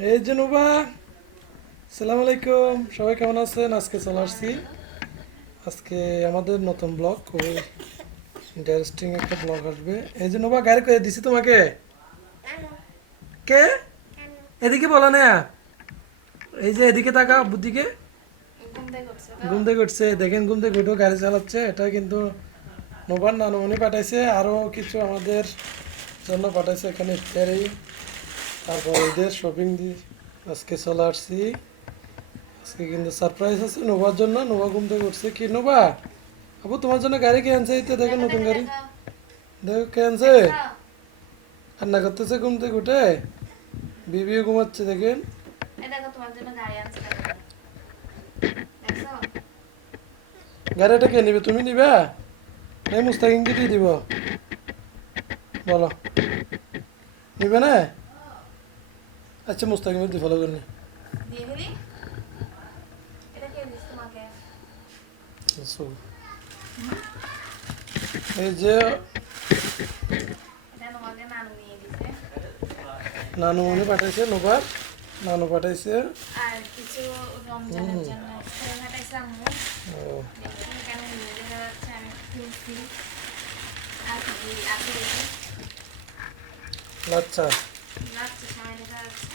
এই যে নুবা সালাম আলাইকুম। সবাই কেমন আছেন? আজকে চলে আসছি। আজকে আমাদের নতুন ব্লগ খুবই ইন্টারেস্টিং একটা ব্লগ আসবে। এই যে নুবা গাড়ি করে দিছি তোমাকে? কে? এদিকে বলো না। এই যে এদিকে তাকা বুদ্ধিকে। ঘুম থেকে উঠছে দেখেন ঘুম থেকে উঠেও গাড়ি চালাচ্ছে। এটা কিন্তু নোবার নানুমনি পাঠাইছে। আরও কিছু আমাদের জন্য পাঠাইছে এখানে। ইফতারি তারপর এদের শপিং দিয়ে আজকে চলে আসছি। আজকে কিন্তু সারপ্রাইজ আছে নোবার জন্য নোবা ঘুম থেকে উঠছে। কি নোবা আপু তোমার জন্য গাড়ি কে আনছে এই তো দেখেন নতুন গাড়ি। দেখো। কে আনছে রান্না করতেছে ঘুম থেকে উঠে? বিবিও ঘুমাচ্ছে দেখেন। দেখো দেখো। গাড়িটা কে নিবে? তুমি নিবে? এই মুস্তাকিমকে দিয়ে দিব। বলো। নিবে না? আচ্ছা মুস্তাকিমের ফলো। দিয়ে দিবি? এটা কে দিছে তোমাকে? So, এই যে নানু মনে পাঠাইছে নোবার নানু পাঠাইছে আর কিছু রমজানের জন্য পাঠাইছে আম্মু। ও, কেন নিয়ে দেখা যাচ্ছে আমি খুলছি। আর কি আছে আচ্ছা লাগছে সবাই দেখা যাচ্ছে।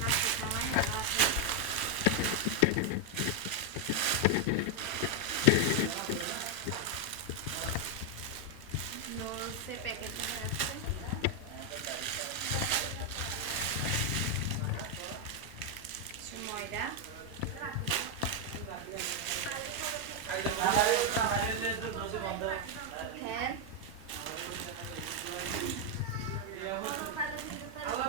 লাগছে সবাই ভালো আছে। নুডলসের প্যাকেট দেখা যাচ্ছে কিছু ময়দা ফ্যান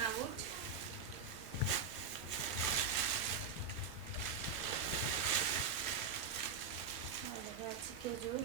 বানাবো আর দেখা যাচ্ছে খেজুর।